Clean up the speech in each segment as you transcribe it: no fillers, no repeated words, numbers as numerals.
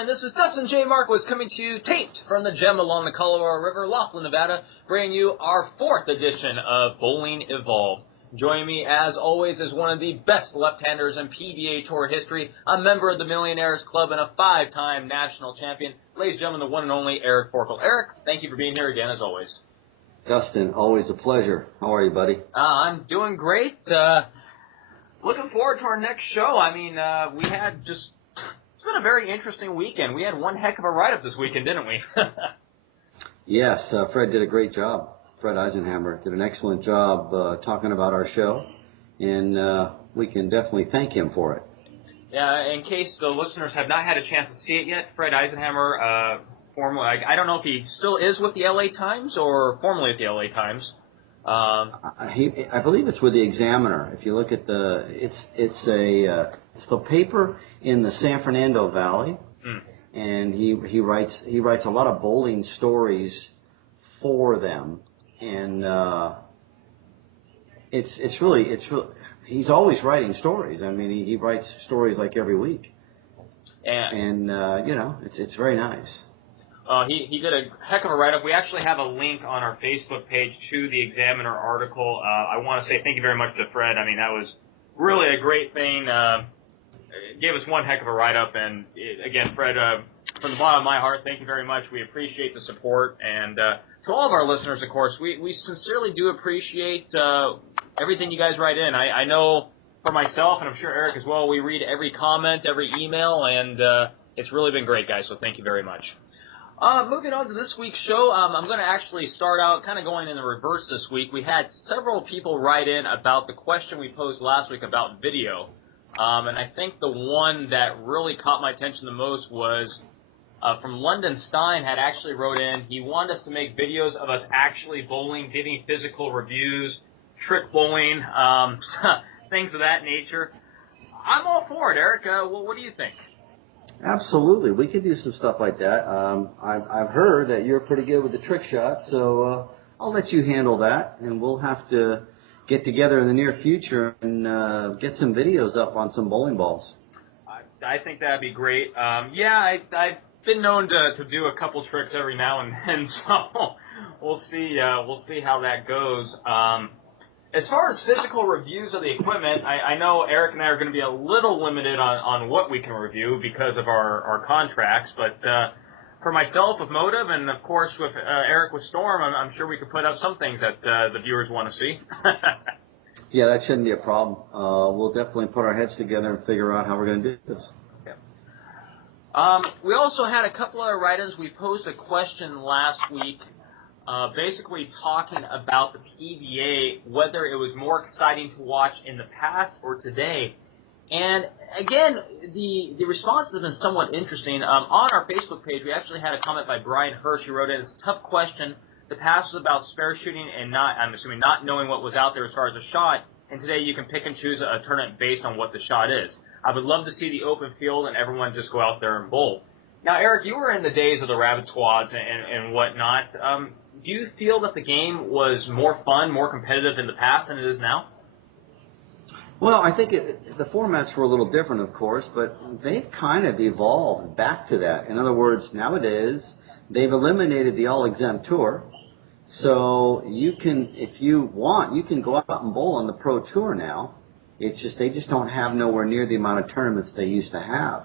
gentlemen, this is Dustin J. Markowitz coming to you taped from the gem along the Colorado River, Laughlin, Nevada, bringing you our 4th edition of Bowling Evolved. Joining me, as always, is one of the best left-handers in PBA Tour history, a member of the Millionaires Club, and a 5-time national champion. Ladies and gentlemen, the one and only Eric Forkel. Eric, thank you for being here again, as always. Dustin, always a pleasure. How are you, buddy? I'm doing great. Looking forward to our next show. I mean, we had just... It's been a very interesting weekend. We had one heck of a write-up this weekend, didn't we? Yes, Fred did a great job. Fred Eisenhammer did an excellent job talking about our show, and we can definitely thank him for it. Yeah, in case the listeners have not had a chance to see it yet, Fred Eisenhammer, formerly, I don't know if he still is with the LA Times or formerly at the LA Times. I believe it's with the Examiner. If you look at it's the paper in the San Fernando Valley, and he writes a lot of bowling stories for them, and it's really he's always writing stories. I mean, he writes stories like every week, and you know, it's very nice. He did a heck of a write-up. We actually have a link on our Facebook page to the Examiner article. I want to say thank you very much to Fred. I mean, that was really a great thing. It gave us one heck of a write-up. And, again, Fred, from the bottom of my heart, thank you very much. We appreciate the support. And to all of our listeners, of course, we sincerely do appreciate everything you guys write in. I know for myself, and I'm sure Eric as well, we read every comment, every email, and it's really been great, guys, so thank you very much. Moving on to this week's show, I'm going to actually start out kind of going in the reverse this week. We had several people write in about the question we posed last week about video. And I think the one that really caught my attention the most was from London Stein had actually wrote in. He wanted us to make videos of us actually bowling, giving physical reviews, trick bowling, things of that nature. I'm all for it, Eric. Well, what do you think? Absolutely, we could do some stuff like that. I've heard that you're pretty good with the trick shot, so I'll let you handle that, and we'll have to get together in the near future and get some videos up on some bowling balls. I think that'd be great. Yeah, I've been known to do a couple tricks every now and then, so we'll see how that goes. As far as physical reviews of the equipment, I know Eric and I are going to be a little limited on what we can review because of our contracts, but for myself with Motive and, of course, with Eric with Storm, I'm sure we could put up some things that the viewers want to see. Yeah, that shouldn't be a problem. We'll definitely put our heads together and figure out how we're going to do this. Yeah. We also had a couple other write-ins. We posed a question last week basically talking about the PBA, whether it was more exciting to watch in the past or today. And again, the responses have been somewhat interesting. On our Facebook page, we actually had a comment by Brian Hirsch who wrote in, it's a tough question. The past was about spare shooting and I'm assuming not knowing what was out there as far as a shot. And today you can pick and choose a tournament based on what the shot is. I would love to see the open field and everyone just go out there and bowl. Now, Eric, you were in the days of the rabbit squads and whatnot. Do you feel that the game was more fun, more competitive in the past than it is now? Well, I think the formats were a little different, of course, but they've kind of evolved back to that. In other words, nowadays, they've eliminated the all-exempt tour. So you can, if you want, you can go out and bowl on the Pro Tour now. It's just, they just don't have nowhere near the amount of tournaments they used to have.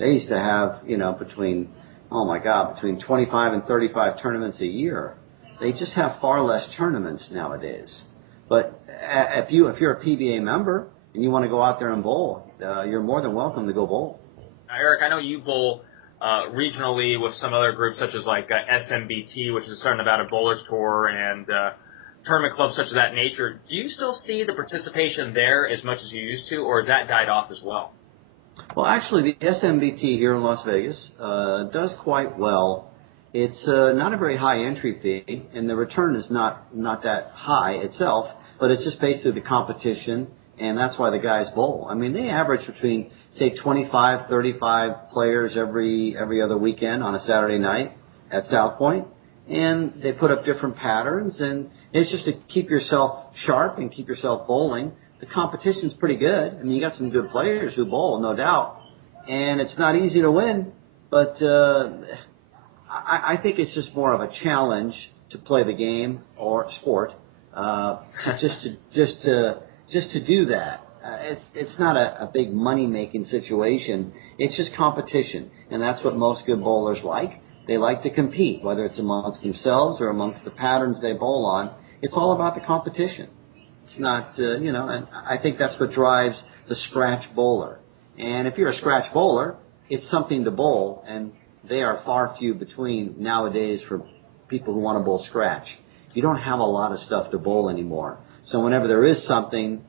They used to have, you know, between 25 and 35 tournaments a year. They just have far less tournaments nowadays. But if you're a PBA member and you want to go out there and bowl, you're more than welcome to go bowl. Now, Eric, I know you bowl regionally with some other groups such as like SMBT, which is starting about a bowlers tour, and tournament clubs such as that nature. Do you still see the participation there as much as you used to, or has that died off as well? Well, actually, the SMBT here in Las Vegas does quite well. It's not a very high entry fee, and the return is not that high itself, but it's just basically the competition, and that's why the guys bowl. I mean, they average between, say, 25, 35 players every other weekend on a Saturday night at South Point, and they put up different patterns, and it's just to keep yourself sharp and keep yourself bowling. The competition's pretty good. I mean, you got some good players who bowl, no doubt, and it's not easy to win. But I think it's just more of a challenge to play the game or sport, just to do that. It's not a big money-making situation. It's just competition, and that's what most good bowlers like. They like to compete, whether it's amongst themselves or amongst the patterns they bowl on. It's all about the competition. It's not, and I think that's what drives the scratch bowler. And if you're a scratch bowler, it's something to bowl, and they are far few between nowadays for people who want to bowl scratch. You don't have a lot of stuff to bowl anymore. So whenever there is something,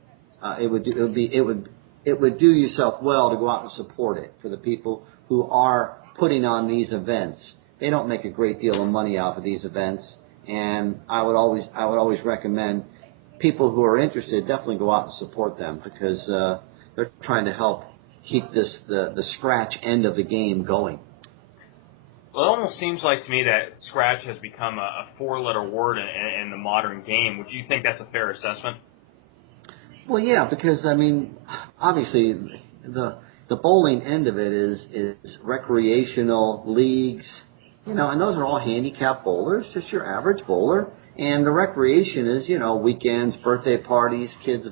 it would do yourself well to go out and support it for the people who are putting on these events. They don't make a great deal of money out of these events, and I would always recommend people who are interested definitely go out and support them because they're trying to help keep the scratch end of the game going. Well, it almost seems like to me that scratch has become a four-letter word in the modern game. Would you think that's a fair assessment? Well, yeah, because I mean, obviously, the bowling end of it is recreational leagues, and those are all handicapped bowlers, just your average bowler. And the recreation is, weekends, birthday parties, kids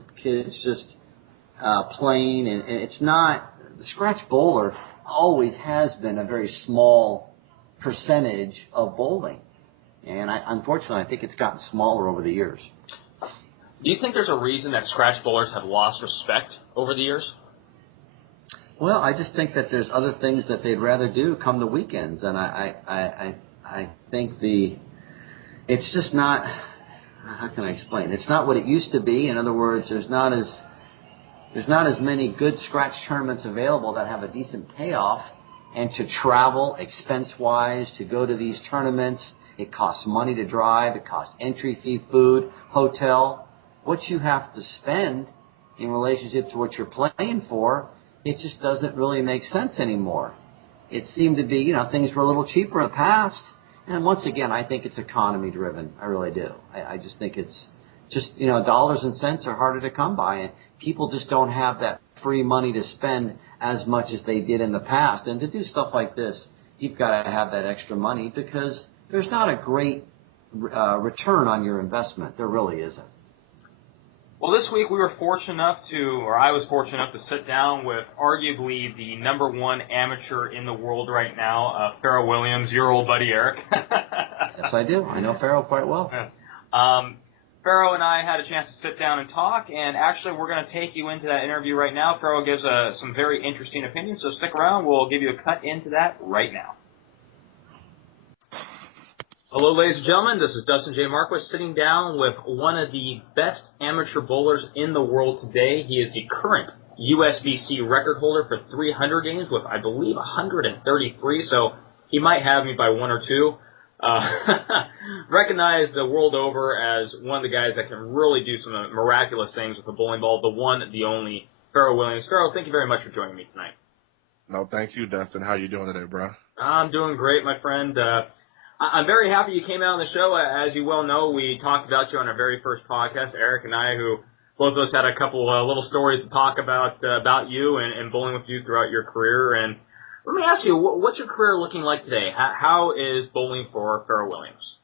just playing, and it's not the scratch bowler always has been a very small percentage of bowling, and unfortunately, I think it's gotten smaller over the years. Do you think there's a reason that scratch bowlers have lost respect over the years? Well, I just think that there's other things that they'd rather do come the weekends, and I think it's just not. How can I explain? It's not what it used to be. In other words, there's not as many good scratch tournaments available that have a decent payoff, and to travel expense-wise to go to these tournaments, it costs money to drive, it costs entry fee, food, hotel. What you have to spend in relationship to what you're playing for, it just doesn't really make sense anymore. It seemed to be, things were a little cheaper in the past. And once again, I think it's economy driven. I really do. I just think it's just, dollars and cents are harder to come by. And people just don't have that free money to spend as much as they did in the past. And to do stuff like this, you've got to have that extra money because there's not a great return on your investment. There really isn't. Well, this week I was fortunate enough to sit down with arguably the number one amateur in the world right now, FERO Williams, your old buddy Eric. Yes, I do. I know FERO quite well. FERO and I had a chance to sit down and talk, and actually we're going to take you into that interview right now. FERO gives some very interesting opinions, so stick around. We'll give you a cut into that right now. Hello, ladies and gentlemen. This is Dustin J. Markowitz sitting down with one of the best amateur bowlers in the world today. He is the current USBC record holder for 300 games with, I believe, 133, so he might have me by one or two. Recognized the world over as one of the guys that can really do some miraculous things with the bowling ball, the one, the only, FERO Williams. FERO, thank you very much for joining me tonight. No, thank you, Dustin. How you doing today, bro? I'm doing great, my friend. I'm very happy you came out on the show. As you well know, we talked about you on our very first podcast, Eric and I, who both of us had a couple little stories to talk about you and bowling with you throughout your career. And let me ask you, what's your career looking like today? How is bowling for FERO Williams?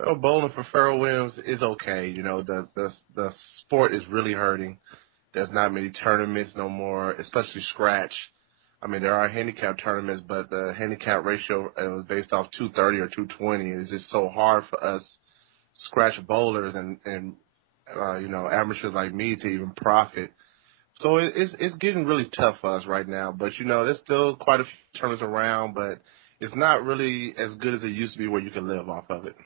Well, bowling for FERO Williams is okay. The sport is really hurting. There's not many tournaments no more, especially scratch. I mean, there are handicap tournaments, but the handicap ratio is based off 230 or 220. It's just so hard for us scratch bowlers and amateurs like me to even profit. So it's getting really tough for us right now. But, there's still quite a few tournaments around, but it's not really as good as it used to be where you can live off of it.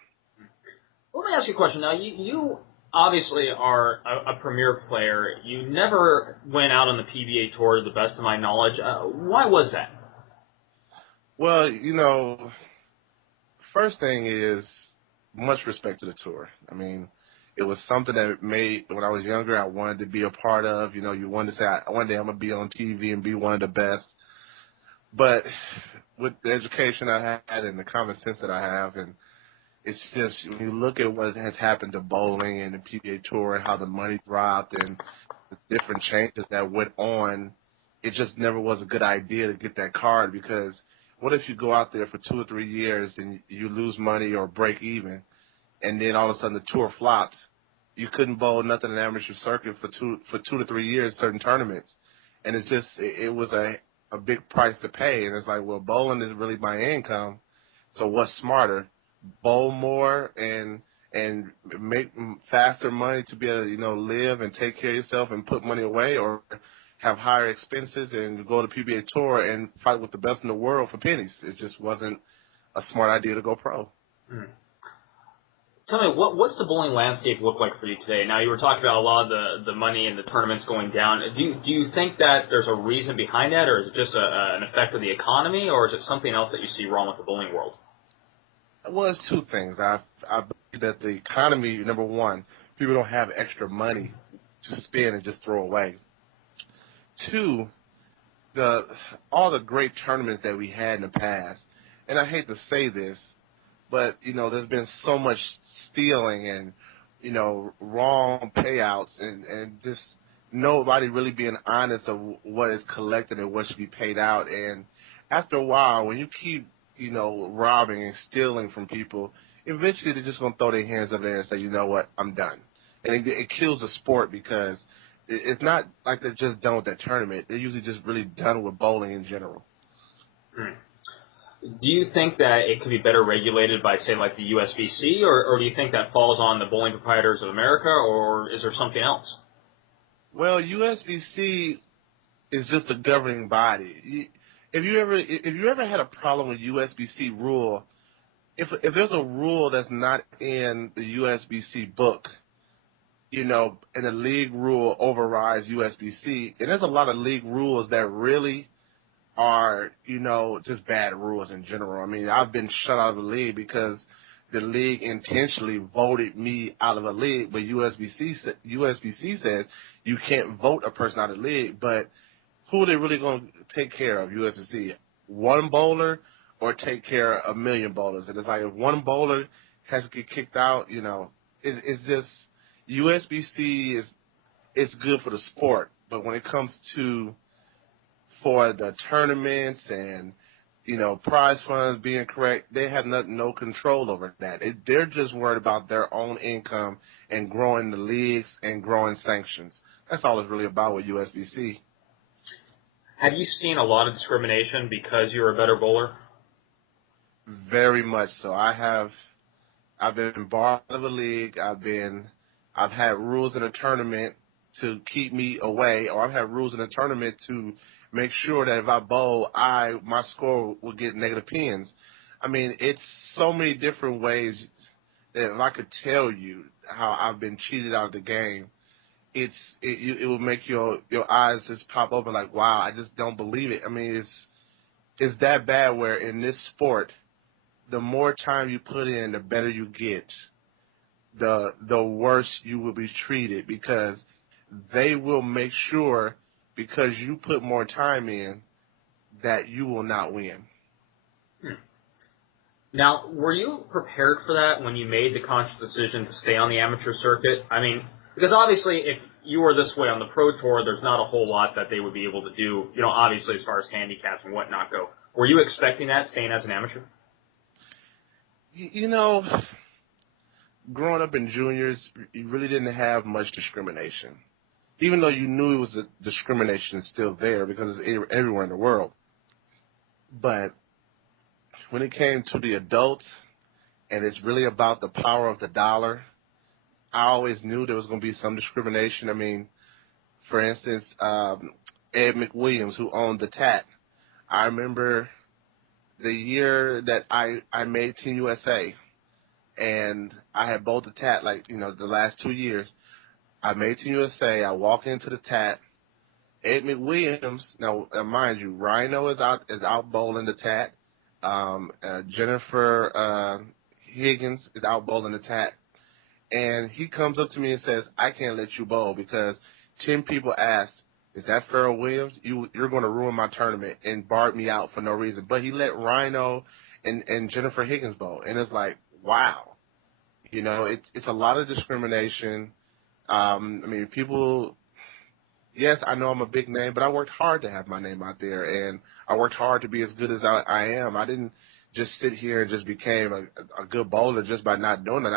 Let me ask you a question. Now, you obviously are a premier player. You never went out on the PBA tour, to the best of my knowledge. Why was that? Well, first thing is much respect to the tour. I mean, it was something that when I was younger, I wanted to be a part of. You wanted to say, one day I'm going to be on TV and be one of the best. But with the education I had and the common sense that I have, and it's just, when you look at what has happened to bowling and the PBA Tour and how the money dropped and the different changes that went on, it just never was a good idea to get that card because what if you go out there for 2 or 3 years and you lose money or break even, and then all of a sudden the tour flops? You couldn't bowl nothing in the amateur circuit for 2 to 3 years, certain tournaments, and it was a big price to pay. And it's like, well, bowling is really my income, so what's smarter? Bowl more and make faster money to be able to, live and take care of yourself and put money away, or have higher expenses and go to PBA Tour and fight with the best in the world for pennies. It just wasn't a smart idea to go pro. Mm. Tell me, what's the bowling landscape look like for you today? Now, you were talking about a lot of the money and the tournaments going down. Do you think that there's a reason behind that, or is it just an effect of the economy, or is it something else that you see wrong with the bowling world? Well, it's two things. I believe that the economy, number one, people don't have extra money to spend and just throw away. Two, all the great tournaments that we had in the past, and I hate to say this, but, there's been so much stealing and, wrong payouts and just nobody really being honest of what is collected and what should be paid out. And after a while, when you keep, robbing and stealing from people, eventually they're just going to throw their hands up there and say, you know what, I'm done. And it kills the sport, because it's not like they're just done with that tournament. They're usually just really done with bowling in general. Mm. Do you think that it could be better regulated by, say, like the USBC, or do you think that falls on the Bowling Proprietors of America, or is there something else? Well, USBC is just a governing body. If you ever had a problem with USBC rule, if there's a rule that's not in the USBC book, and the league rule overrides USBC, and there's a lot of league rules that really are, just bad rules in general. I mean, I've been shut out of the league because the league intentionally voted me out of a league, but USBC says you can't vote a person out of the league. But who are they really going to take care of, USBC? One bowler, or take care of a million bowlers? And it's like, if one bowler has to get kicked out, it's just, USBC it's good for the sport, but when it comes to for the tournaments and, prize funds being correct, they have no control over that. They're just worried about their own income and growing the leagues and growing sanctions. That's all it's really about with USBC. Have you seen a lot of discrimination because you're a better bowler? Very much so. I've been barred out of a league. I've had rules in a tournament to keep me away, or I've had rules in a tournament to make sure that if I bowl, my score will get negative pins. I mean, it's so many different ways that if I could tell you how I've been cheated out of the game, it will make your eyes just pop open like, wow, I just don't believe it. I mean, it's that bad, where in this sport, the more time you put in, the better you get, the worse you will be treated, because they will make sure, because you put more time in, that you will not win. Now, were you prepared for that when you made the conscious decision to stay on the amateur circuit? I mean, because obviously if you were this way on the pro tour, there's not a whole lot that they would be able to do, obviously as far as handicaps and whatnot go. Were you expecting that, staying as an amateur? Growing up in juniors, you really didn't have much discrimination. Even though you knew it was a discrimination still there, because it's everywhere in the world. But when it came to the adults, and it's really about the power of the dollar, I always knew there was going to be some discrimination. I mean, for instance, Ed McWilliams, who owned the TAT, I remember the year that I made Team USA, and I had bowled the TAT, the last 2 years. I made Team USA. I walk into the TAT. Ed McWilliams, now mind you, Rhino is out bowling the TAT. Jennifer Higgins is out bowling the TAT. And he comes up to me and says, I can't let you bowl because 10 people asked, is that FERO Williams? You're going to ruin my tournament, and barred me out for no reason. But he let Rhino and Jennifer Higgins bowl. And it's like, wow. It's a lot of discrimination. I mean, people, yes, I know I'm a big name, but I worked hard to have my name out there, and I worked hard to be as good as I am. I didn't just sit here and just became a good bowler just by not doing it.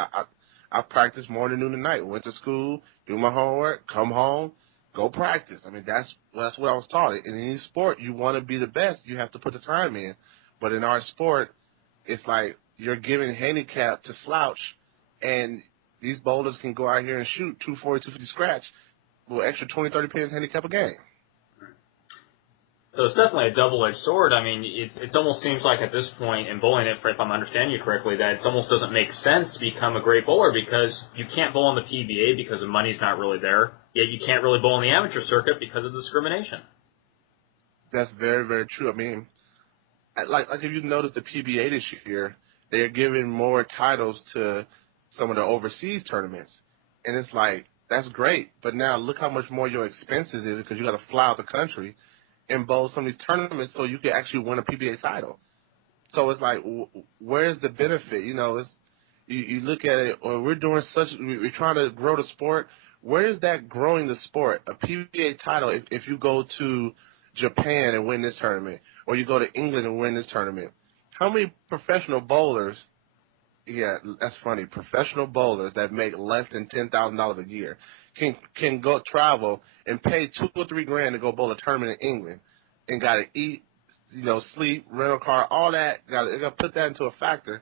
I practiced morning, noon, and night. Went to school, do my homework, come home, go practice. I mean, that's what I was taught. In any sport, you want to be the best, you have to put the time in. But in our sport, it's like you're giving handicap to slouch, and these bowlers can go out here and shoot 240, 250 scratch with extra 20, 30 pins handicap a game. So it's definitely a double-edged sword. I mean, it almost seems like at this point in bowling, if I'm understanding you correctly, that it almost doesn't make sense to become a great bowler because you can't bowl on the PBA because the money's not really there, yet you can't really bowl on the amateur circuit because of discrimination. That's very, very true. I mean, like if you notice the PBA this year, they're giving more titles to some of the overseas tournaments. And it's like, that's great. But now look how much more your expenses is because you got to fly out the country and bowl some of these tournaments so you can actually win a PBA title. So it's like, where's the benefit? You know, you look at it, or we're trying to grow the sport. Where is that growing the sport? A PBA title, if you go to Japan and win this tournament, or you go to England and win this tournament, how many professional bowlers, yeah, that's funny, professional bowlers that make less than $10,000 a year can go travel and pay $2 or $3 grand to go bowl a tournament in England and got to eat, sleep, rental car, all that. Got to put that into a factor.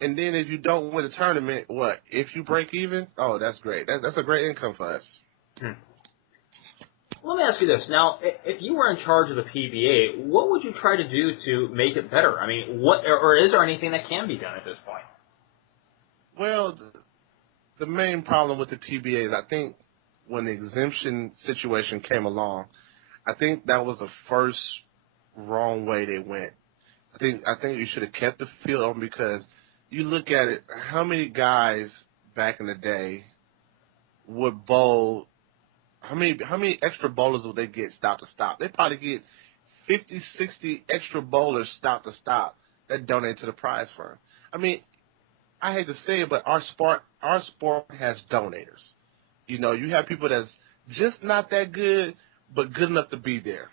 And then if you don't win the tournament, what? If you break even, oh, that's great. That's a great income for us. Let me ask you this. Now, if you were in charge of the PBA, what would you try to do to make it better? I mean, or is there anything that can be done at this point? Well, the main problem with the PBA is I think when the exemption situation came along, I think that was the first wrong way they went. I think you should have kept the field open because you look at it, how many guys back in the day would bowl, how many extra bowlers would they get stop to stop? They probably get 50, 60 extra bowlers stop to stop that donate to the prize fund. I mean, I hate to say it, but our sport has donators. You have people that's just not that good, but good enough to be there,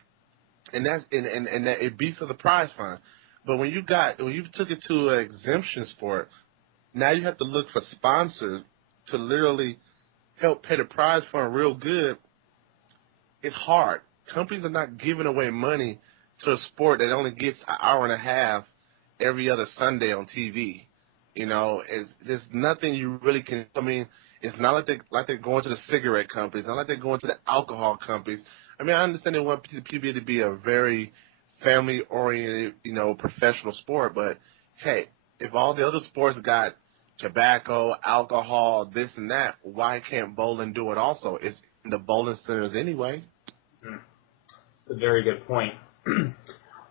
and that it beats for the prize fund. But when you took it to an exemption sport, now you have to look for sponsors to literally help pay the prize fund real good. It's hard. Companies are not giving away money to a sport that only gets an hour and a half every other Sunday on TV. There's nothing you really can. I mean, it's not like they're going to the cigarette companies. It's not like they're going to the alcohol companies. I mean, I understand they want the PBA to be a very family-oriented, professional sport. But hey, if all the other sports got tobacco, alcohol, this and that, why can't bowling do it also? It's in the bowling centers anyway. That's a very good point.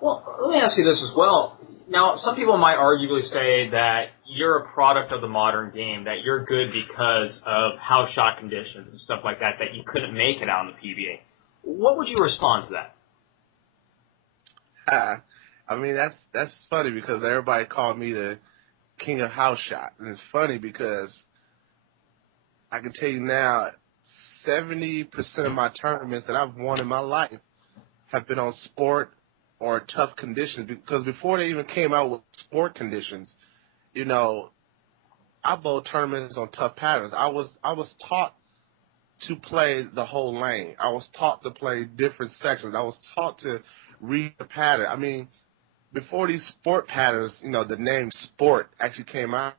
Well, let me ask you this as well. Now, some people might arguably say that you're a product of the modern game, that you're good because of house shot conditions and stuff like that you couldn't make it out in the PBA. What would you respond to that? I mean, that's funny because everybody called me the king of house shot. And it's funny because I can tell you now, 70% of my tournaments that I've won in my life have been on sport or tough conditions, because before they even came out with sport conditions, I bowled tournaments on tough patterns. I was taught to play the whole lane. I was taught to play different sections. I was taught to read the pattern. I mean, before these sport patterns, the name sport actually came out,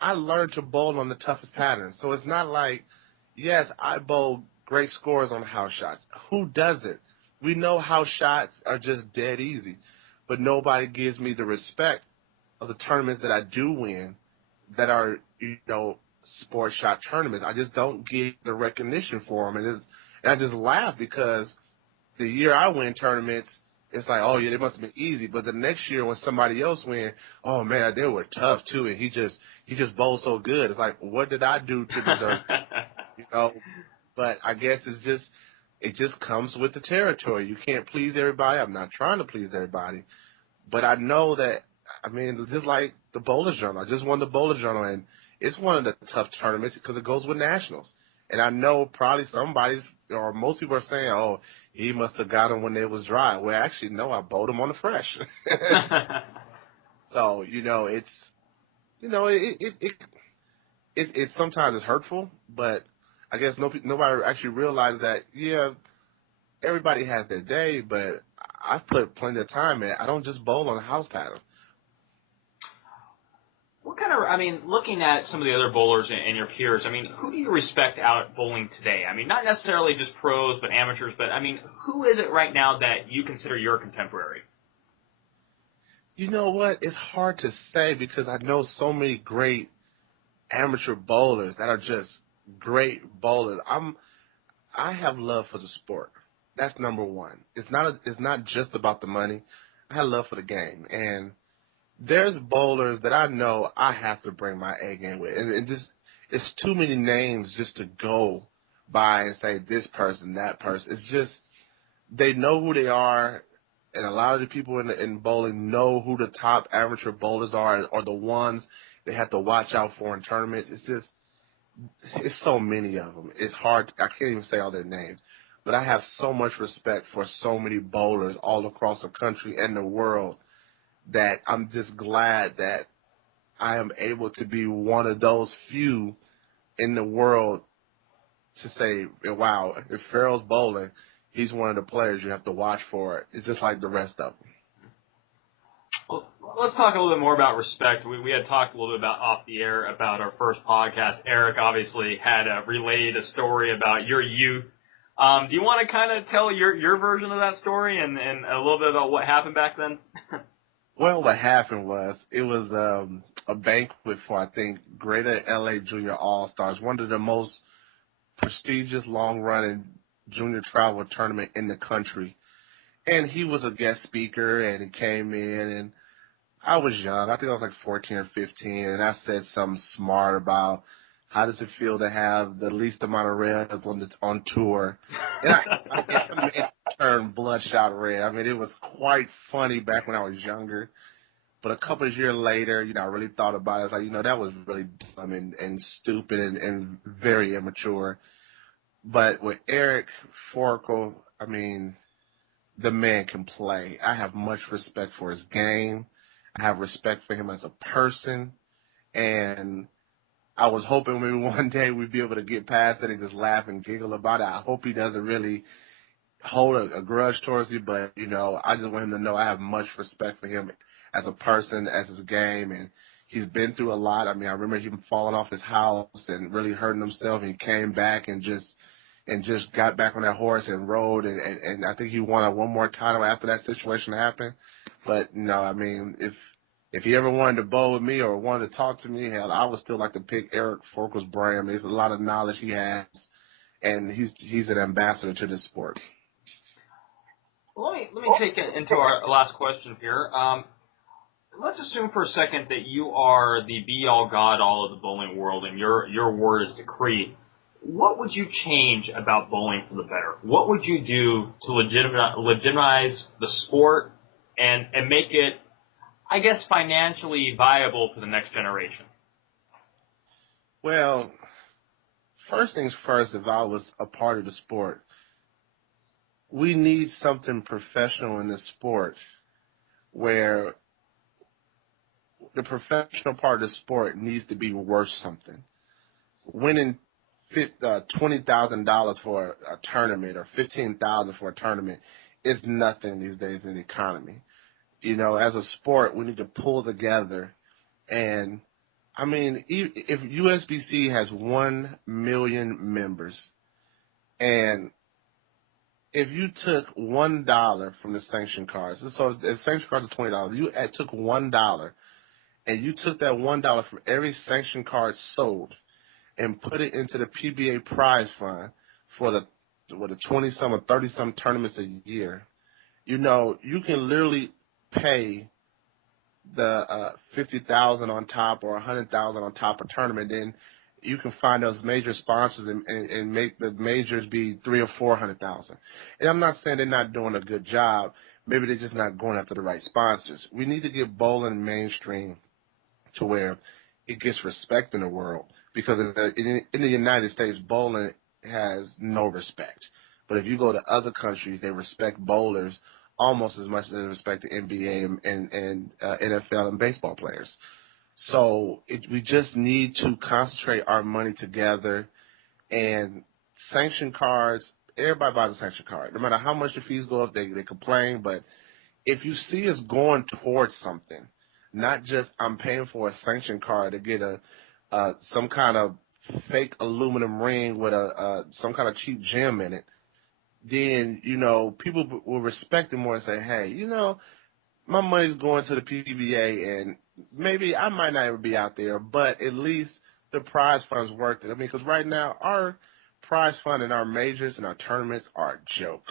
I learned to bowl on the toughest patterns. So it's not like, yes, I bowl great scores on house shots. Who doesn't? We know house shots are just dead easy, but nobody gives me the respect of the tournaments that I do win that are, sport shot tournaments. I just don't get the recognition for them. And I just laugh because the year I win tournaments, it's like, oh, yeah, they must have been easy. But the next year when somebody else win, oh, man, they were tough, too, and he just bowled so good. It's like, what did I do to deserve it? But I guess it just comes with the territory. You can't please everybody. I'm not trying to please everybody. But I know that, I mean, just like the Bowler's Journal. I just won the Bowler's Journal, and it's one of the tough tournaments because it goes with nationals. And I know probably somebody's or most people are saying, oh, he must have got them when it was dry. Well, actually, no, I bowled them on the fresh. So, it's, it sometimes it's hurtful, but I guess nobody actually realized that, yeah, everybody has their day, but I've put plenty of time in. I don't just bowl on a house pattern. What kind of, looking at some of the other bowlers and your peers, who do you respect out bowling today? Not necessarily just pros, but amateurs, but, who is it right now that you consider your contemporary? You know what? It's hard to say because I know so many great amateur bowlers that are just great bowlers. I have love for the sport. That's number one. It's not just about the money. I have love for the game, and there's bowlers that I know I have to bring my A game with, and just it's too many names just to go by and say this person, that person. It's just they know who they are, and a lot of the people in bowling know who the top amateur bowlers are, or the ones they have to watch out for in tournaments. It's so many of them. It's hard. I can't even say all their names. But I have so much respect for so many bowlers all across the country and the world that I'm just glad that I am able to be one of those few in the world to say, wow, if Farrell's bowling, he's one of the players you have to watch for. It's just like the rest of them. Well, let's talk a little bit more about respect. We had talked a little bit about off the air about our first podcast. Eric obviously had relayed a story about your youth. Do you want to kind of tell your version of that story and a little bit about what happened back then? Well, what happened was it was a banquet for, I think, Greater LA Junior All-Stars, one of the most prestigious long-running junior travel tournament in the country. And he was a guest speaker, and he came in, and I was young. I think I was like 14 or 15, and I said something smart about how does it feel to have the least amount of reds on tour. And I guess I made it turn bloodshot red. It was quite funny back when I was younger. But a couple of years later, I really thought about it. It's like, that was really dumb and stupid and very immature. But with Eric Forkel, the man can play. I have much respect for his game. I have respect for him as a person. And I was hoping maybe one day we'd be able to get past it and just laugh and giggle about it. I hope he doesn't really hold a grudge towards you, but, I just want him to know I have much respect for him as a person, as his game, and he's been through a lot. I remember him falling off his house and really hurting himself, and he came back and just got back on that horse and rode, and I think he won one more title after that situation happened. But, if he ever wanted to bowl with me or wanted to talk to me, hell, I would still like to pick Eric Forkel's brain. There's a lot of knowledge he has, and he's an ambassador to this sport. Well, let me take it into our last question here. Let's assume for a second that you are the be-all, God-all of the bowling world, and your word is decree. What would you change about bowling for the better? What would you do to legitimize the sport and make it, I guess, financially viable for the next generation? Well, first things first, if I was a part of the sport, we need something professional in this sport where the professional part of the sport needs to be worth something. Winning $20,000 for a tournament or $15,000 for a tournament is nothing these days in the economy. As a sport, we need to pull together. And, if USBC has 1 million members, and if you took $1 from the sanction cards, so the sanction cards are $20, you took $1, and you took that $1 from every sanction card sold and put it into the PBA prize fund for the 20-some or 30-some tournaments a year, you can literally pay the $50,000 on top or $100,000 on top of tournament. Then you can find those major sponsors and make the majors be $300,000 or $400,000. And I'm not saying they're not doing a good job. Maybe they're just not going after the right sponsors. We need to get bowling mainstream to where it gets respect in the world. Because in the United States, bowling has no respect. But if you go to other countries, they respect bowlers almost as much as they respect the NBA and NFL and baseball players. So we just need to concentrate our money together, and sanction cards, everybody buys a sanction card. No matter how much the fees go up, they complain. But if you see us going towards something, not just I'm paying for a sanction card to get some kind of fake aluminum ring with some kind of cheap gem in it, then, people will respect it more and say, hey, my money's going to the PBA, and maybe I might not ever be out there, but at least the prize fund's worth it. I mean, because right now our prize fund in our majors and our tournaments are a joke.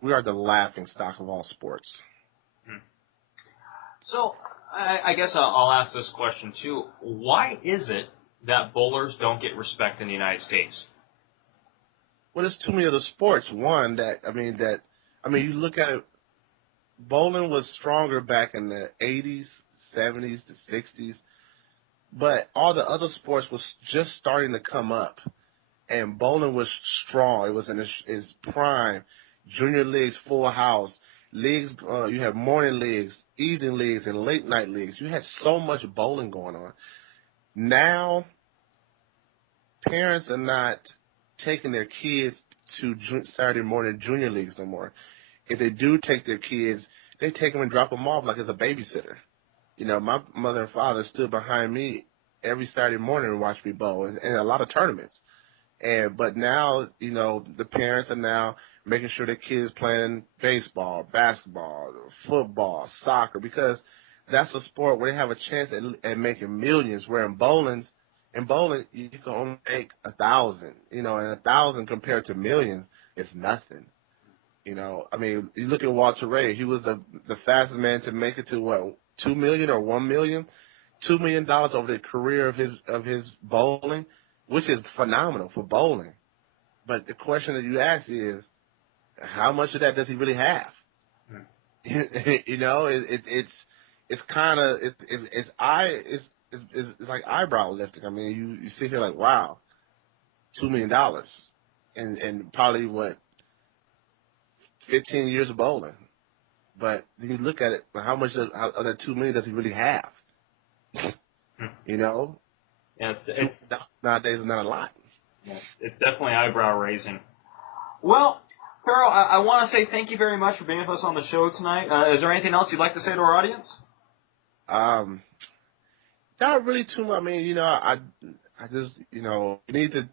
We are the laughing stock of all sports. So I guess I'll ask this question too. Why is it that bowlers don't get respect in the United States? Well, there's too many other sports. One, you look at it, bowling was stronger back in the 80s, 70s, the 60s, but all the other sports was just starting to come up, and bowling was strong. It was in its prime. Junior leagues, full house. Leagues, you have morning leagues, evening leagues, and late night leagues. You had so much bowling going on. Now, parents are not taking their kids to Saturday morning junior leagues no more. If they do take their kids, they take them and drop them off like it's a babysitter. My mother and father stood behind me every Saturday morning and watched me bowl in a lot of tournaments. But now, the parents are now making sure their kids playing baseball, basketball, football, soccer, because that's a sport where they have a chance at making millions, where in bowling, you can only make 1,000, and 1,000 compared to millions is nothing. You look at Walter Ray. He was the fastest man to make it to, what, 2 million or 1 million? $2 million over the career of his bowling, which is phenomenal for bowling. But the question that you ask is, how much of that does he really have? It's like eyebrow lifting. I mean, you sit here like, wow, $2 million, and probably what, 15 years of bowling. But then you look at it, how much of that $2 million does he really have? Yeah, it's nowadays is not a lot. Yeah, it's definitely eyebrow raising. Well, FERO, I want to say thank you very much for being with us on the show tonight. Is there anything else you'd like to say to our audience? Not really too much. I mean, I just, we need to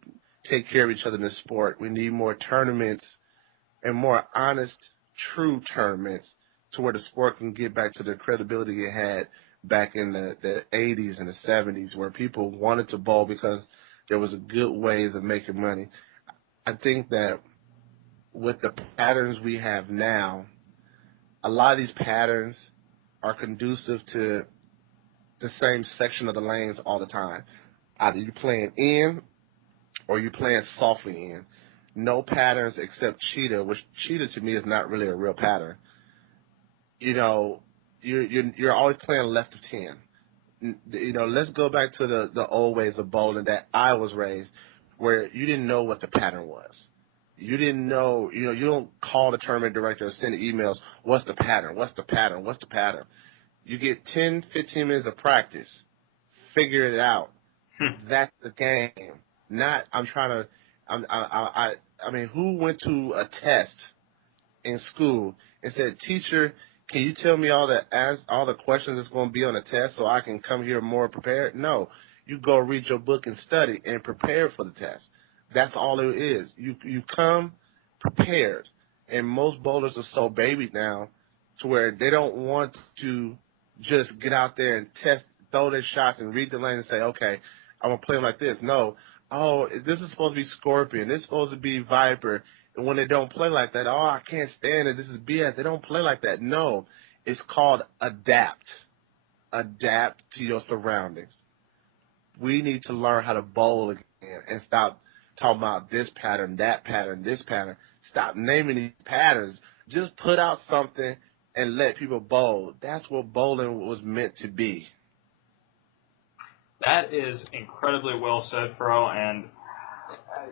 take care of each other in this sport. We need more tournaments and more honest, true tournaments to where the sport can get back to the credibility it had back in the 80s and the 70s, where people wanted to bowl because there was good ways of making money. I think that with the patterns we have now, a lot of these patterns are conducive to the same section of the lanes all the time. Either you're playing in or you're playing softly in. No patterns except cheetah, which cheetah to me is not really a real pattern. You're always playing left of 10. Let's go back to the old ways of bowling that I was raised, where you didn't know what the pattern was. You didn't know, you don't call the tournament director or send emails, what's the pattern, what's the pattern, what's the pattern. You get 10, 15 minutes of practice, figure it out. That's the game. Not, who went to a test in school and said, teacher, can you tell me all the questions that's going to be on the test so I can come here more prepared? No. You go read your book and study and prepare for the test. That's all it is. You come prepared. And most bowlers are so babied now to where they don't want to just get out there and test, throw their shots and read the lane and say, okay, I'm going to play them like this. No. Oh, this is supposed to be Scorpion. This is supposed to be Viper. And when they don't play like that, oh, I can't stand it. This is BS. They don't play like that. No. It's called adapt. Adapt to your surroundings. We need to learn how to bowl again and stop talking about this pattern, that pattern, this pattern. Stop naming these patterns. Just put out something and let people bowl. That's what bowling was meant to be. That is incredibly well said, FERO, and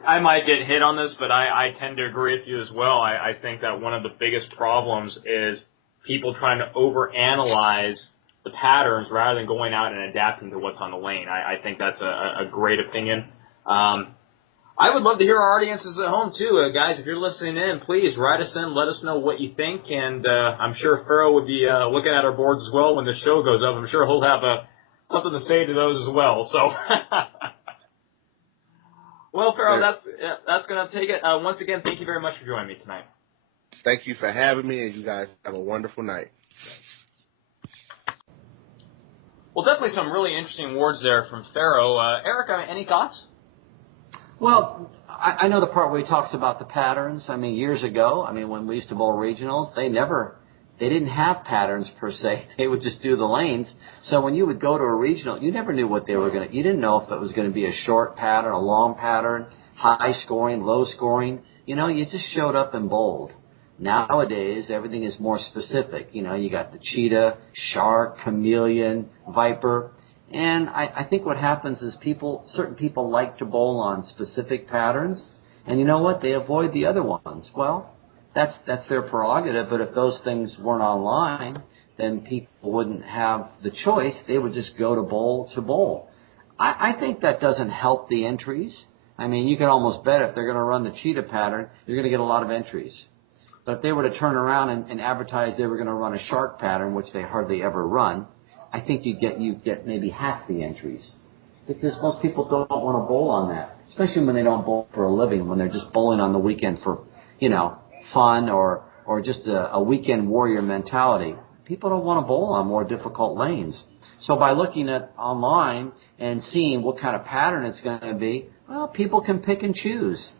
I might get hit on this, but I tend to agree with you as well. I think that one of the biggest problems is people trying to overanalyze the patterns rather than going out and adapting to what's on the lane. I think that's a great opinion. I would love to hear our audiences at home, too. Guys, if you're listening in, please write us in. Let us know what you think. And I'm sure FERO would be looking at our boards as well when the show goes up. I'm sure he'll have something to say to those as well. So, well, FERO, that's going to take it. Once again, thank you very much for joining me tonight. Thank you for having me, and you guys have a wonderful night. Well, definitely some really interesting words there from FERO. Eric, any thoughts? Well, I know the part where he talks about the patterns. I mean, years ago, when we used to bowl regionals, they didn't have patterns per se. They would just do the lanes. So when you would go to a regional, you never knew what they were you didn't know if it was going to be a short pattern, a long pattern, high scoring, low scoring. You just showed up and bowled. Nowadays, everything is more specific. You got the cheetah, shark, chameleon, viper. And I think what happens is certain people like to bowl on specific patterns, and you know what? They avoid the other ones. Well, that's their prerogative, but if those things weren't online, then people wouldn't have the choice. They would just go to bowl. I think that doesn't help the entries. You can almost bet if they're going to run the cheetah pattern, you're going to get a lot of entries. But if they were to turn around and advertise they were going to run a shark pattern, which they hardly ever run, I think you get maybe half the entries, because most people don't want to bowl on that, especially when they don't bowl for a living, when they're just bowling on the weekend for, fun or just a weekend warrior mentality. People don't want to bowl on more difficult lanes. So by looking at online and seeing what kind of pattern it's going to be, well, people can pick and choose.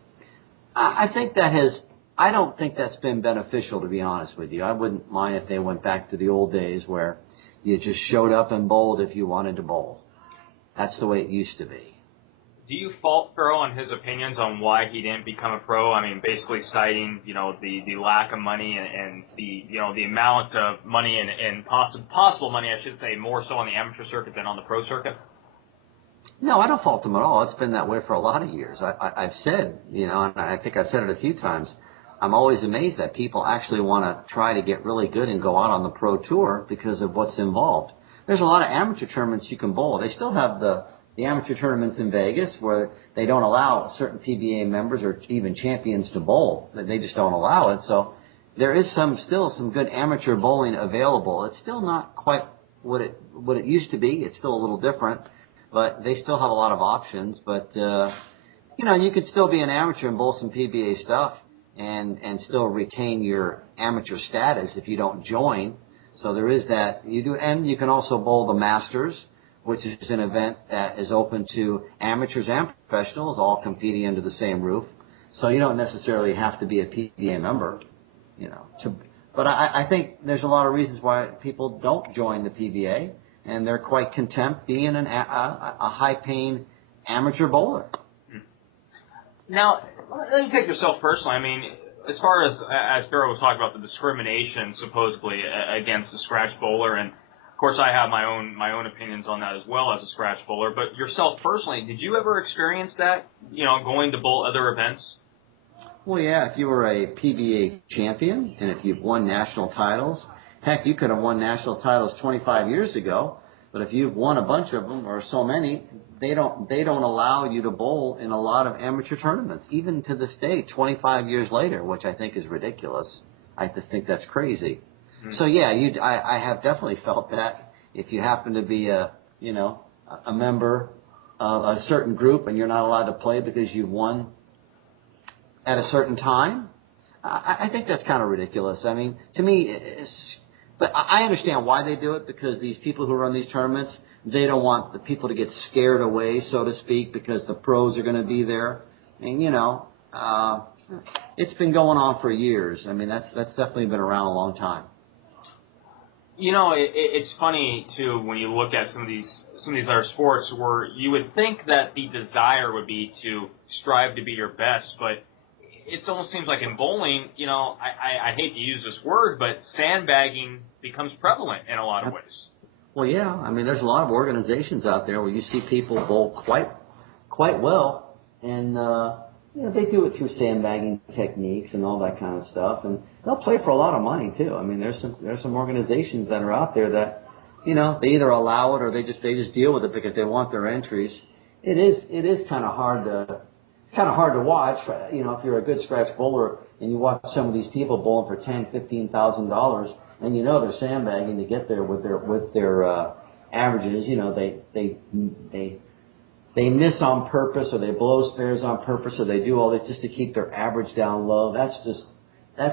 I don't think that's been beneficial, to be honest with you. I wouldn't mind if they went back to the old days where you just showed up and bowled if you wanted to bowl. That's the way it used to be. Do you fault FERO on his opinions on why he didn't become a pro? Basically citing, the lack of money and the amount of money and possible money, I should say, more so on the amateur circuit than on the pro circuit? No, I don't fault him at all. It's been that way for a lot of years. I've said, and I think I've said it a few times, I'm always amazed that people actually want to try to get really good and go out on the pro tour because of what's involved. There's a lot of amateur tournaments you can bowl. They still have the amateur tournaments in Vegas where they don't allow certain PBA members or even champions to bowl. They just don't allow it. So there is still some good amateur bowling available. It's still not quite what it used to be. It's still a little different, but they still have a lot of options. But you could still be an amateur and bowl some PBA stuff and still retain your amateur status if you don't join. So there is that. And you can also bowl the Masters, which is an event that is open to amateurs and professionals, all competing under the same roof. So you don't necessarily have to be a PBA member, But I think there's a lot of reasons why people don't join the PBA, and they're quite content being a high-paying amateur bowler. Now, let me take yourself personally. As far as FERO was talking about the discrimination supposedly against the scratch bowler, and of course I have my own opinions on that as well as a scratch bowler. But yourself personally, did you ever experience that? Going to bowl other events? Well, yeah. If you were a PBA champion and if you've won national titles, heck, you could have won national titles 25 years ago. But if you've won a bunch of them or so many, they don't allow you to bowl in a lot of amateur tournaments, even to this day, 25 years later, which I think is ridiculous. I just think that's crazy. Mm-hmm. So yeah, I have definitely felt that if you happen to be a member of a certain group and you're not allowed to play because you won at a certain time, I think that's kind of ridiculous. To me, but I understand why they do it, because these people who run these tournaments, they don't want the people to get scared away, so to speak, because the pros are going to be there. And, it's been going on for years. That's definitely been around a long time. It's funny, too, when you look at some of these other sports where you would think that the desire would be to strive to be your best, but it almost seems like in bowling, I hate to use this word, but sandbagging becomes prevalent in a lot of ways. Well, yeah. There's a lot of organizations out there where you see people bowl quite well, and they do it through sandbagging techniques and all that kind of stuff, and they'll play for a lot of money too. I mean, there's some organizations that are out there that, they either allow it or they just deal with it because they want their entries. It is kind of hard to watch. If you're a good scratch bowler and you watch some of these people bowling for $10,000-$15,000, and they're sandbagging to get there with their averages. They miss on purpose, or they blow spares on purpose, or they do all this just to keep their average down low. That's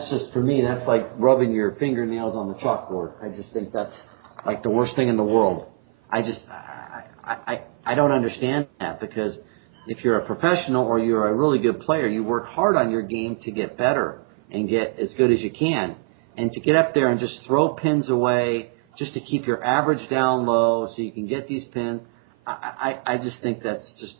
just for me. That's like rubbing your fingernails on the chalkboard. I just think that's like the worst thing in the world. I don't understand that, because if you're a professional or you're a really good player, you work hard on your game to get better and get as good as you can. And to get up there and just throw pins away just to keep your average down low so you can get these pins, I just think that's just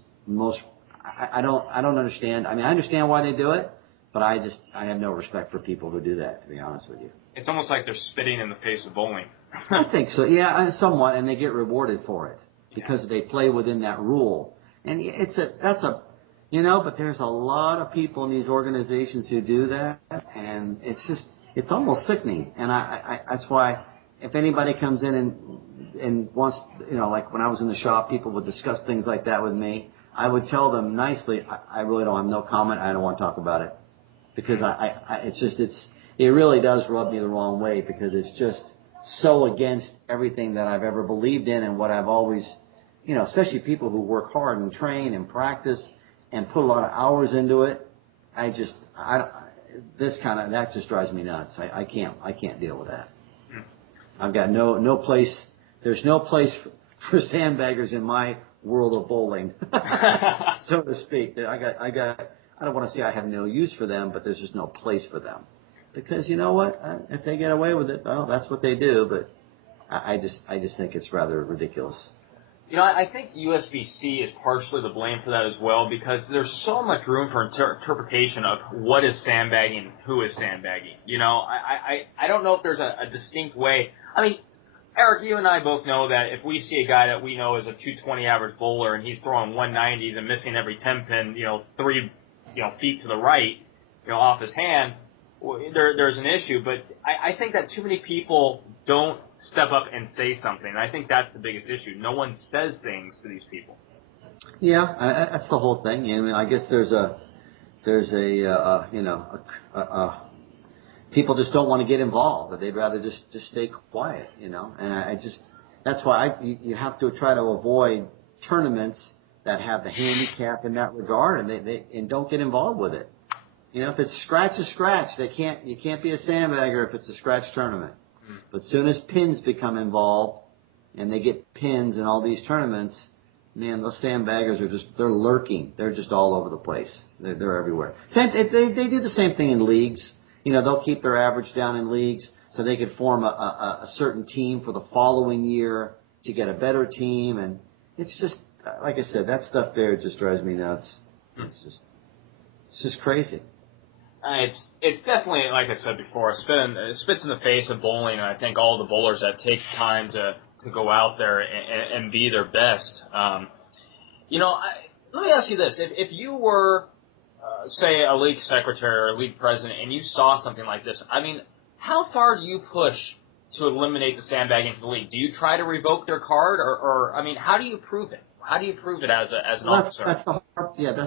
I don't understand. I mean, I understand why they do it, but I have no respect for people who do that, to be honest with you. It's almost like they're spitting in the face of bowling. I think so, yeah, somewhat, and they get rewarded for it because they play within that rule. And but there's a lot of people in these organizations who do that, and it's almost sickening. And that's why if anybody comes in and wants, like when I was in the shop, people would discuss things like that with me. I would tell them nicely, I really don't have no comment. I don't want to talk about it, because it really does rub me the wrong way, because it's just so against everything that I've ever believed in and what I've always, especially people who work hard and train and practice and put a lot of hours into it. That just drives me nuts. I can't deal with that. I've got no place. There's no place for sandbaggers in my world of bowling, so to speak. I don't want to say I have no use for them, but there's just no place for them, because you know what? If they get away with it, well, that's what they do. But I just think it's rather ridiculous. I think USBC is partially to blame for that as well, because there's so much room for interpretation of what is sandbagging, who is sandbagging. I don't know if there's a distinct way. I mean, Eric, you and I both know that if we see a guy that we know is a 220 average bowler and he's throwing 190s and missing every 10 pin, 3 feet to the right, off his hand, there's an issue. But I think that too many people don't step up and say something. And I think that's the biggest issue. No one says things to these people. Yeah, that's the whole thing. I mean, I guess people just don't want to get involved, but they'd rather just stay quiet, And that's why you have to try to avoid tournaments that have the handicap in that regard, and don't get involved with it. If it's scratch is scratch. You can't be a sandbagger if it's a scratch tournament. But as soon as pins become involved, and they get pins in all these tournaments, man, those sandbaggers they're lurking. They're just all over the place. They're everywhere. They do the same thing in leagues. They'll keep their average down in leagues so they could form a certain team for the following year to get a better team. And it's just, like I said, that stuff there just drives me nuts. It's just crazy. It's definitely, like I said before, it spits in the face of bowling, and I think all the bowlers that take time to go out there and be their best. Let me ask you this. If you were, say, a league secretary or a league president, and you saw something like this, I mean, how far do you push to eliminate the sandbagging from the league? Do you try to revoke their card, or I mean, how do you prove it? How do you prove it as an officer? That's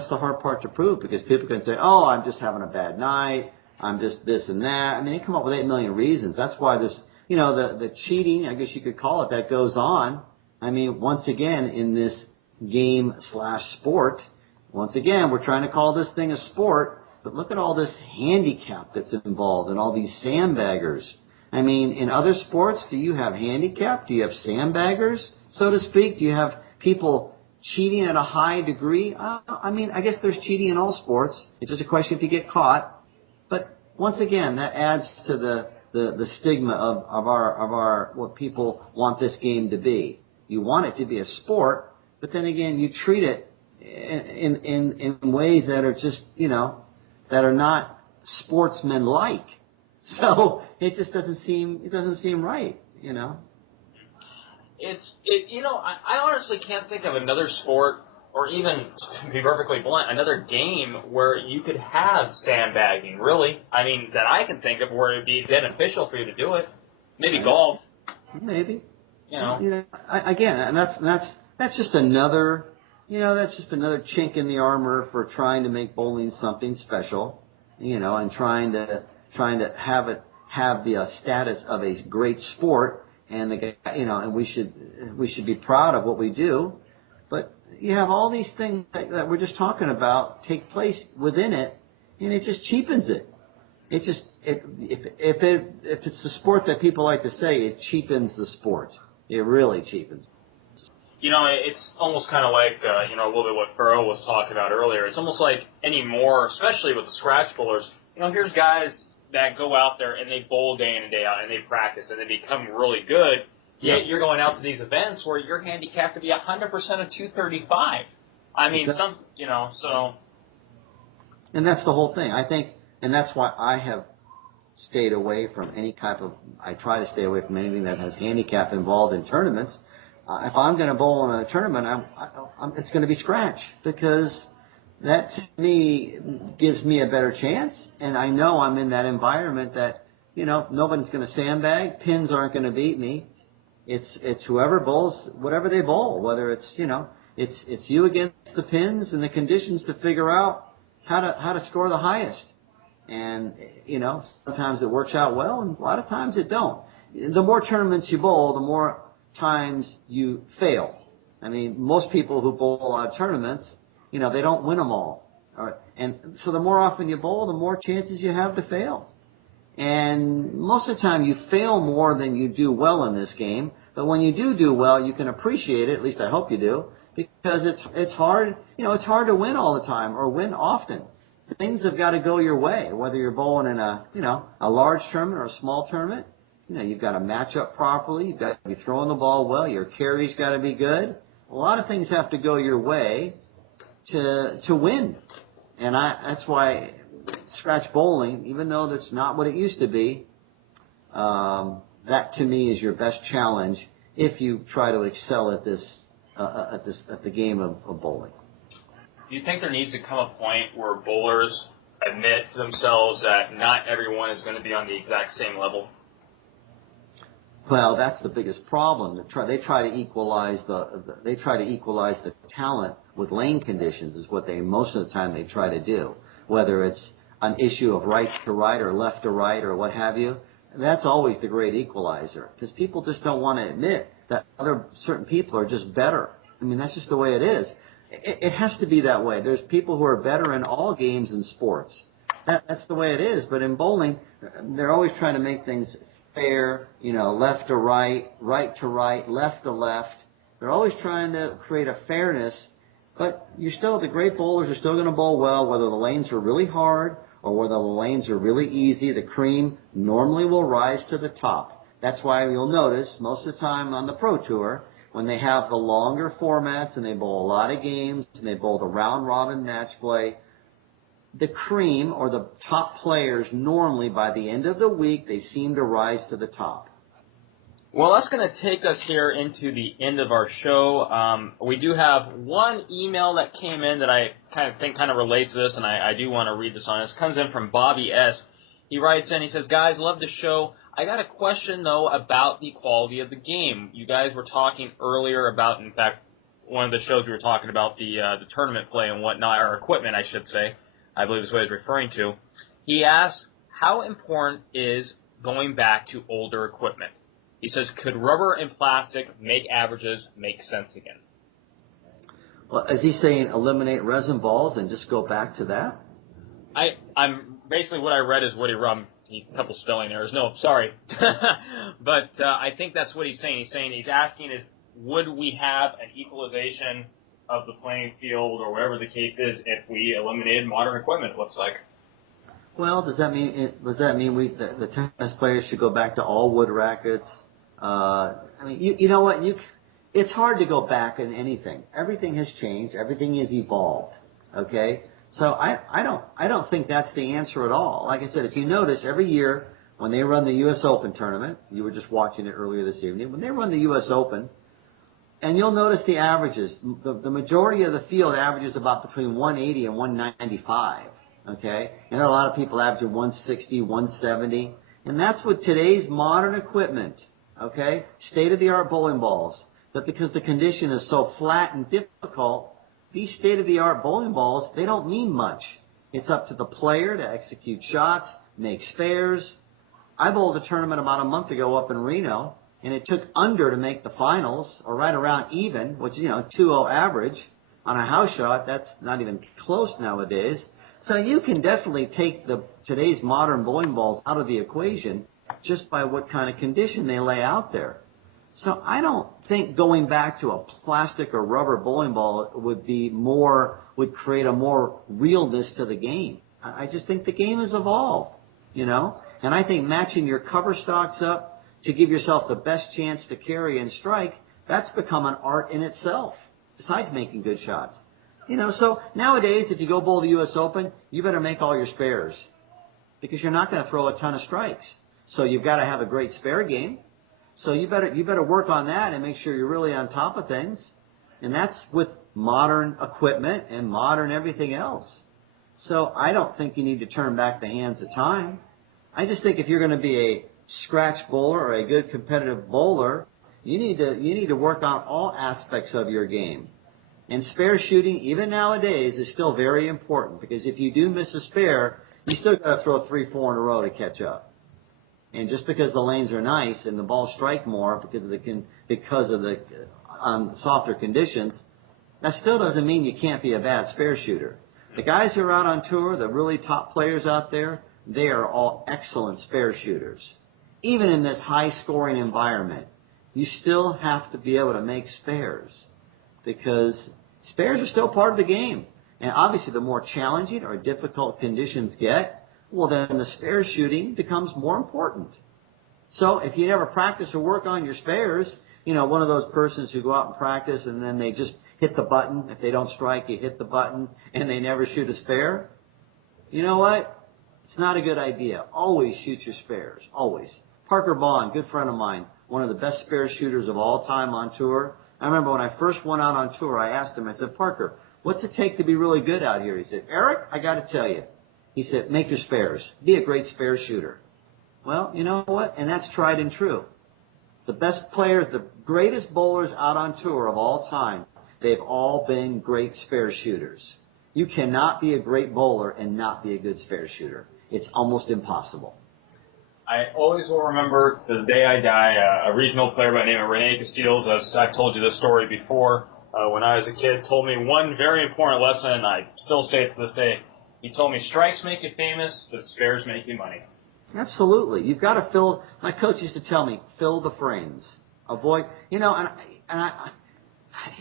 the hard part to prove, because people can say, "Oh, I'm just having a bad night. I'm just this and that." I mean, they come up with 8 million reasons. That's why there's, the cheating, I guess you could call it, that goes on. I mean, once again, in this game/sport, once again, we're trying to call this thing a sport, but look at all this handicap that's involved and all these sandbaggers. I mean, in other sports, do you have handicap? Do you have sandbaggers, so to speak? Do you have people cheating at a high degree? I mean, I guess there's cheating in all sports. It's just a question if you get caught. But once again, that adds to the stigma of our what people want this game to be. You want it to be a sport, but then again, you treat it in ways that are just, that are not sportsman-like. So it just doesn't seem right, I honestly can't think of another sport or even, to be perfectly blunt, another game where you could have sandbagging, really. I mean, that I can think of where it would be beneficial for you to do it. Maybe golf. Maybe. You know. Again, and that's just another, that's just another chink in the armor for trying to make bowling something special, and trying to have the status of a great sport, and and we should be proud of what we do, but you have all these things that we're just talking about take place within it, and it just cheapens it. It just if it's the sport that people like to say, it cheapens the sport. It really cheapens. It's almost kind of like, a little bit what FERO was talking about earlier. It's almost like anymore, especially with the scratch bowlers, here's guys that go out there and they bowl day in and day out and they practice and they become really good. Yet you're going out to these events where you're handicapped to be 100% of 235. I mean, exactly. So. And that's the whole thing. I think, and that's why I have stayed away from I try to stay away from anything that has handicap involved in tournaments. If I'm going to bowl in a tournament, it's going to be scratch, because that to me gives me a better chance, and I know I'm in that environment that nobody's going to sandbag, pins aren't going to beat me. It's whoever bowls whatever they bowl, whether it's it's you against the pins and the conditions to figure out how to score the highest. And sometimes it works out well, and a lot of times it don't. The more tournaments you bowl, the more times you fail. I mean, most people who bowl a lot of tournaments, they don't win them all. And so the more often you bowl, the more chances you have to fail. And most of the time you fail more than you do well in this game. But when you do well, you can appreciate it, at least I hope you do, because it's hard, it's hard to win all the time or win often. Things have got to go your way, whether you're bowling in a large tournament or a small tournament. You've got to match up properly. You've got to be throwing the ball well. Your carry's got to be good. A lot of things have to go your way to win. And that's why scratch bowling, even though that's not what it used to be, that to me is your best challenge if you try to excel at the game of bowling. Do you think there needs to come a point where bowlers admit to themselves that not everyone is going to be on the exact same level? Well, that's the biggest problem. They try to equalize the talent with lane conditions is what most of the time they try to do. Whether it's an issue of right to right or left to right or what have you, that's always the great equalizer, because people just don't want to admit that certain people are just better. I mean, that's just the way it is. It has to be that way. There's people who are better in all games and sports. That's the way it is. But in bowling, they're always trying to make things fair, left to right, right to right, left to left. They're always trying to create a fairness. But the great bowlers are still going to bowl well, whether the lanes are really hard or whether the lanes are really easy. The cream normally will rise to the top. That's why you'll notice most of the time on the Pro Tour, when they have the longer formats and they bowl a lot of games and they bowl the round-robin match play, the cream or the top players normally by the end of the week, they seem to rise to the top. Well, that's going to take us here into the end of our show. We do have one email that came in that I kind of relates to this, and I do want to read this on. This comes in from Bobby S. He writes in, he says, "Guys, love the show. I got a question, though, about the quality of the game. You guys were talking earlier about, in fact, one of the shows we were talking about the tournament play and whatnot, or equipment, I should say. I believe is what he's referring to. He asked, how important is going back to older equipment? He says, could rubber and plastic make averages make sense again? Well, is he saying eliminate resin balls and just go back to that? I'm basically what I read is what he wrote. A couple spelling errors. No, sorry. But I think that's what he's saying. He's asking is, would we have an equalization of the playing field or whatever the case is if we eliminated modern equipment, it looks like? Well, does that mean the tennis players should go back to all wood rackets? I mean, you know what? It's hard to go back in anything. Everything has changed. Everything has evolved. Okay? So I don't think that's the answer at all. Like I said, if you notice, every year when they run the U.S. Open tournament, you were just watching it earlier this evening, when they run the U.S. Open, And you'll notice the averages. The majority of the field averages about between 180 and 195. Okay? And there are a lot of people averaging 160, 170. And that's with today's modern equipment. Okay? State-of-the-art bowling balls. But because the condition is so flat and difficult, these state-of-the-art bowling balls, they don't mean much. It's up to the player to execute shots, make spares. I bowled a tournament about a month ago up in Reno, and it took under to make the finals, or right around even, which is, 2-0 average. On a house shot, that's not even close nowadays. So you can definitely take today's modern bowling balls out of the equation just by what kind of condition they lay out there. So I don't think going back to a plastic or rubber bowling ball would create a more realness to the game. I just think the game has evolved, And I think matching your cover stocks up to give yourself the best chance to carry and strike, that's become an art in itself, besides making good shots. So nowadays, if you go bowl the U.S. Open, you better make all your spares because you're not going to throw a ton of strikes. So you've got to have a great spare game. So you better work on that and make sure you're really on top of things. And that's with modern equipment and modern everything else. So I don't think you need to turn back the hands of time. I just think if you're going to be a scratch bowler or a good competitive bowler, you need to work on all aspects of your game. And spare shooting, even nowadays, is still very important because if you do miss a spare, you still got to throw 3-4 in a row to catch up. And just because the lanes are nice and the balls strike more because of the softer conditions, that still doesn't mean you can't be a bad spare shooter. The guys who are out on tour, the really top players out there, they are all excellent spare shooters. Even in this high-scoring environment, you still have to be able to make spares because spares are still part of the game. And obviously, the more challenging or difficult conditions get, well, then the spare shooting becomes more important. So if you never practice or work on your spares, one of those persons who go out and practice and then they just hit the button. If they don't strike, you hit the button and they never shoot a spare. You know what? It's not a good idea. Always shoot your spares. Always. Parker Bond, good friend of mine, one of the best spare shooters of all time on tour. I remember when I first went out on tour, I asked him, I said, Parker, what's it take to be really good out here? He said, Eric, I got to tell you. He said, make your spares. Be a great spare shooter. Well, you know what? And that's tried and true. The best players, the greatest bowlers out on tour of all time, they've all been great spare shooters. You cannot be a great bowler and not be a good spare shooter. It's almost impossible. I always will remember to the day I die a regional player by the name of Rene Castillo. I've told you this story before. When I was a kid, told me one very important lesson, and I still say it to this day. He told me, strikes make you famous, but spares make you money. Absolutely. You've got to fill, my coach used to tell me, fill the frames. Avoid, he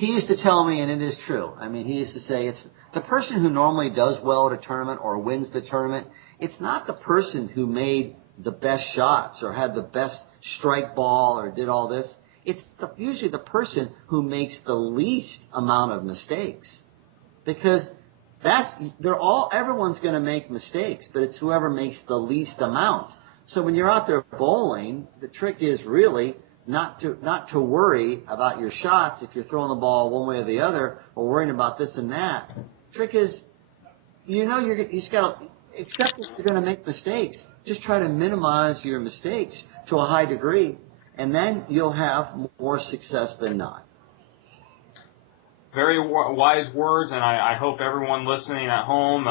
used to tell me, and it is true. I mean, he used to say, it's the person who normally does well at a tournament or wins the tournament, it's not the person who made the best shots or had the best strike ball or did all this. It's usually the person who makes the least amount of mistakes. Because everyone's going to make mistakes, but it's whoever makes the least amount. So when you're out there bowling, the trick is really not to worry about your shots if you're throwing the ball one way or the other or worrying about this and that. The trick is, you just got to accept that you're going to make mistakes. Just try to minimize your mistakes to a high degree, and then you'll have more success than not. Very wise words, and I hope everyone listening at home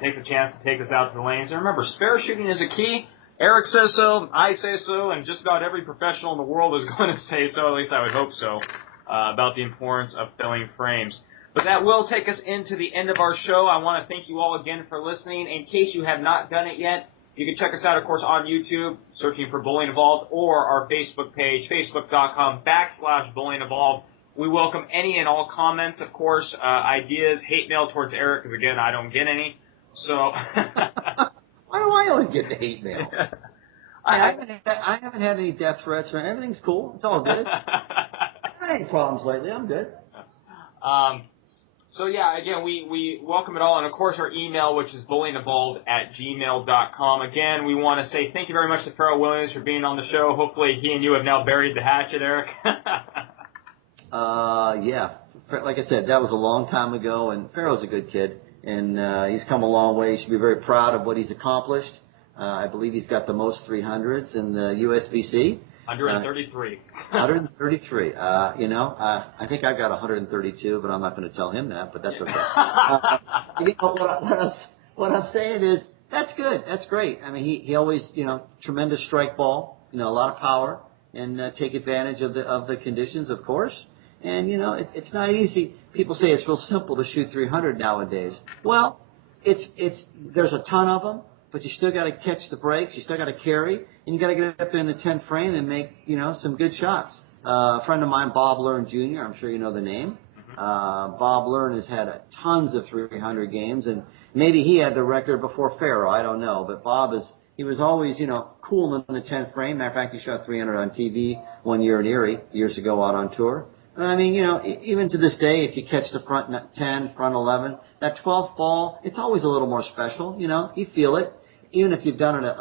takes a chance to take this out to the lanes. And remember, spare shooting is a key. Eric says so, I say so, and just about every professional in the world is going to say so, at least I would hope so, about the importance of filling frames. But that will take us into the end of our show. I want to thank you all again for listening. In case you have not done it yet, you can check us out, of course, on YouTube, searching for Bowling Evolved, or our Facebook page, facebook.com/Bowling Evolved. We welcome any and all comments, of course, ideas, hate mail towards Eric, because, again, I don't get any. So why do I always get the hate mail? I haven't had any death threats. Everything's cool. It's all good. I haven't had any problems lately. I'm good. So, yeah, again, we welcome it all. And, of course, our email, which is bowlingevolved@gmail.com. Again, we want to say thank you very much to FERO Williams for being on the show. Hopefully he and you have now buried the hatchet, Eric. Yeah. Like I said, that was a long time ago, and FERO's a good kid, and he's come a long way. He should be very proud of what he's accomplished. I believe he's got the most 300s in the USBC. 133. 133. You know, I think I've got 132, but I'm not going to tell him that, but that's okay. You know, what I'm saying is, that's good. That's great. I mean, he always, you know, tremendous strike ball, you know, a lot of power, and take advantage of the conditions, of course. And, you know, it's not easy. People say it's real simple to shoot 300 nowadays. Well, there's a ton of them, but you still got to catch the breaks. You still got to carry, and you got to get up in the 10th frame and make, you know, some good shots. A friend of mine, Bob Learn Jr., I'm sure you know the name. Bob Learn has had tons of 300 games, and maybe he had the record before FERO. I don't know, but he was always, you know, cool in the 10th frame. Matter of fact, he shot 300 on TV one year in Erie, years ago out on tour. I mean, you know, even to this day, if you catch the front 10, front 11, that 12th ball, it's always a little more special, you know. You feel it. Even if you've done it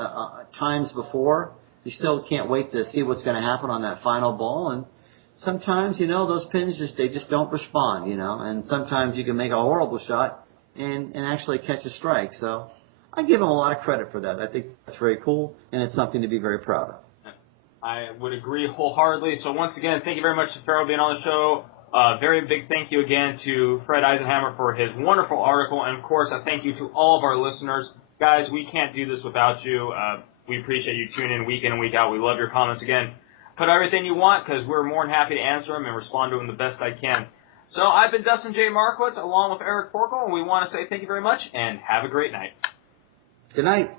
times before, you still can't wait to see what's going to happen on that final ball. And sometimes, you know, those pins they just don't respond, you know. And sometimes you can make a horrible shot and actually catch a strike. So I give him a lot of credit for that. I think that's very cool, and it's something to be very proud of. I would agree wholeheartedly. So once again, thank you very much to FERO being on the show. Very big thank you again to Fred Eisenhammer for his wonderful article. And, of course, a thank you to all of our listeners. Guys, we can't do this without you. We appreciate you tuning in week in and week out. We love your comments. Again, put everything you want because we're more than happy to answer them and respond to them the best I can. So I've been Dustin J. Markowitz along with Eric Forkel, and we want to say thank you very much and have a great night. Good night.